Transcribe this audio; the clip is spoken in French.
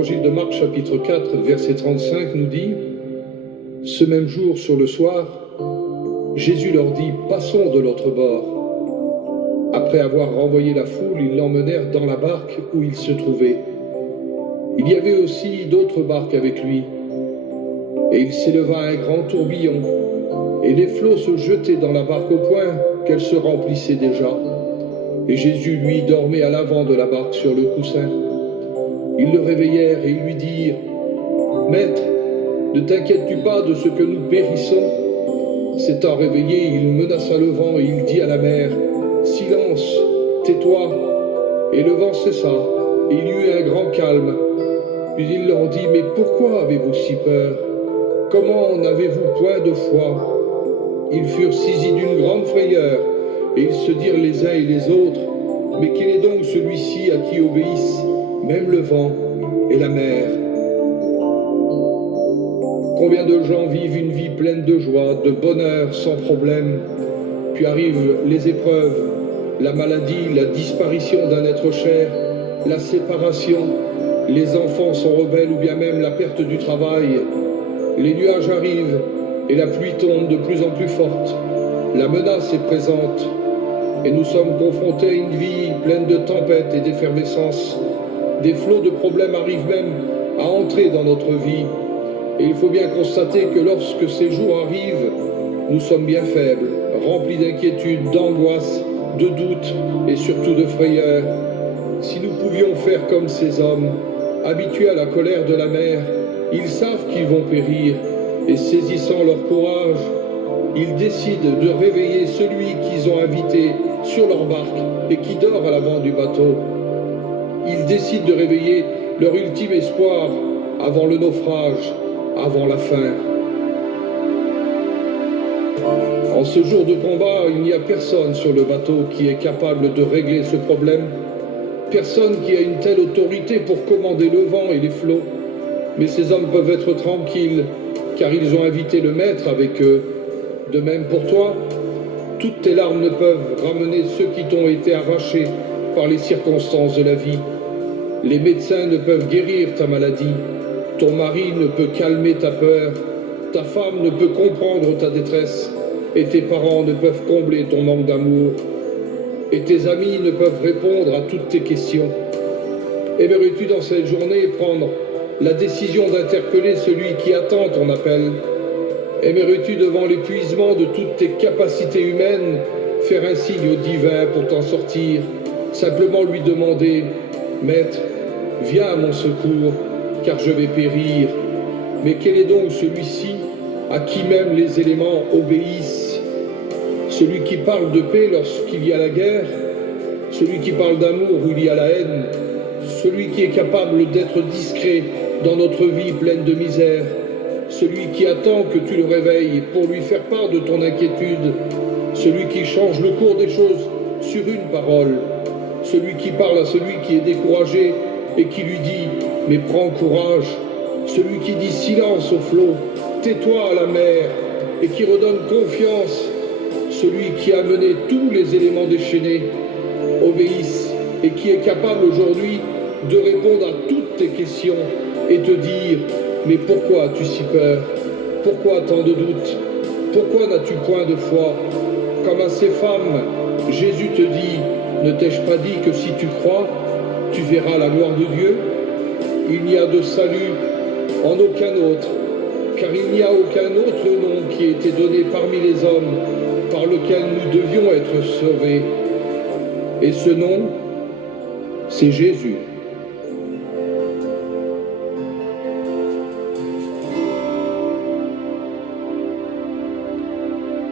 L'évangile de Marc chapitre 4 verset 35 nous dit « Ce même jour sur le soir, Jésus leur dit « Passons de l'autre bord ». Après avoir renvoyé la foule, ils l'emmenèrent dans la barque où il se trouvait. Il y avait aussi d'autres barques avec lui. Et il s'éleva un grand tourbillon, et les flots se jetaient dans la barque au point qu'elle se remplissait déjà. Et Jésus, lui, dormait à l'avant de la barque sur le coussin. Ils le réveillèrent et lui dirent « Maître, ne t'inquiètes-tu pas de ce que nous périssons ?» S'étant réveillé, il menaça le vent et il dit à la mer « Silence, tais-toi !» Et le vent cessa, et il y eut un grand calme. Puis il leur dit « Mais pourquoi avez-vous si peur? Comment n'avez-vous point de foi ?» Ils furent saisis d'une grande frayeur, et ils se dirent les uns et les autres « Mais quel est donc celui-ci à qui obéissent même le vent et la mer ?» Combien de gens vivent une vie pleine de joie, de bonheur, sans problème, puis arrivent les épreuves, la maladie, la disparition d'un être cher, la séparation, les enfants sont rebelles ou bien même la perte du travail. Les nuages arrivent et la pluie tombe de plus en plus forte. La menace est présente et nous sommes confrontés à une vie pleine de tempêtes et d'effervescence. Des flots de problèmes arrivent même à entrer dans notre vie. Et il faut bien constater que lorsque ces jours arrivent, nous sommes bien faibles, remplis d'inquiétude, d'angoisse, de doute et surtout de frayeur. Si nous pouvions faire comme ces hommes, habitués à la colère de la mer, ils savent qu'ils vont périr et saisissant leur courage, ils décident de réveiller celui qu'ils ont invité sur leur barque et qui dort à l'avant du bateau. Ils décident de réveiller leur ultime espoir avant le naufrage, avant la fin. En ce jour de combat, il n'y a personne sur le bateau qui est capable de régler ce problème. Personne qui a une telle autorité pour commander le vent et les flots. Mais ces hommes peuvent être tranquilles, car ils ont invité le Maître avec eux. De même pour toi, toutes tes larmes ne peuvent ramener ceux qui t'ont été arrachés par les circonstances de la vie. Les médecins ne peuvent guérir ta maladie. Ton mari ne peut calmer ta peur. Ta femme ne peut comprendre ta détresse. Et tes parents ne peuvent combler ton manque d'amour. Et tes amis ne peuvent répondre à toutes tes questions. Aimerais-tu dans cette journée prendre la décision d'interpeller celui qui attend ton appel? Aimerais-tu devant l'épuisement de toutes tes capacités humaines faire un signe au divin pour t'en sortir? Simplement lui demander « Maître, viens à mon secours, car je vais périr. » Mais quel est donc celui-ci à qui même les éléments obéissent? Celui qui parle de paix lorsqu'il y a la guerre, celui qui parle d'amour où il y a la haine, celui qui est capable d'être discret dans notre vie pleine de misère, celui qui attend que tu le réveilles pour lui faire part de ton inquiétude, celui qui change le cours des choses sur une parole, celui qui parle à celui qui est découragé et qui lui dit « Mais prends courage », celui qui dit silence au flot, tais-toi à la mer et qui redonne confiance, celui qui a mené tous les éléments déchaînés, obéisse et qui est capable aujourd'hui de répondre à toutes tes questions et te dire « Mais pourquoi as-tu si peur? Pourquoi tant de doutes? Pourquoi n'as-tu point de foi ?» Comme à ces femmes, Jésus te dit « Ne t'ai-je pas dit que si tu crois, tu verras la gloire de Dieu ?» Il n'y a de salut en aucun autre, car il n'y a aucun autre nom qui ait été donné parmi les hommes par lequel nous devions être sauvés. Et ce nom, c'est Jésus.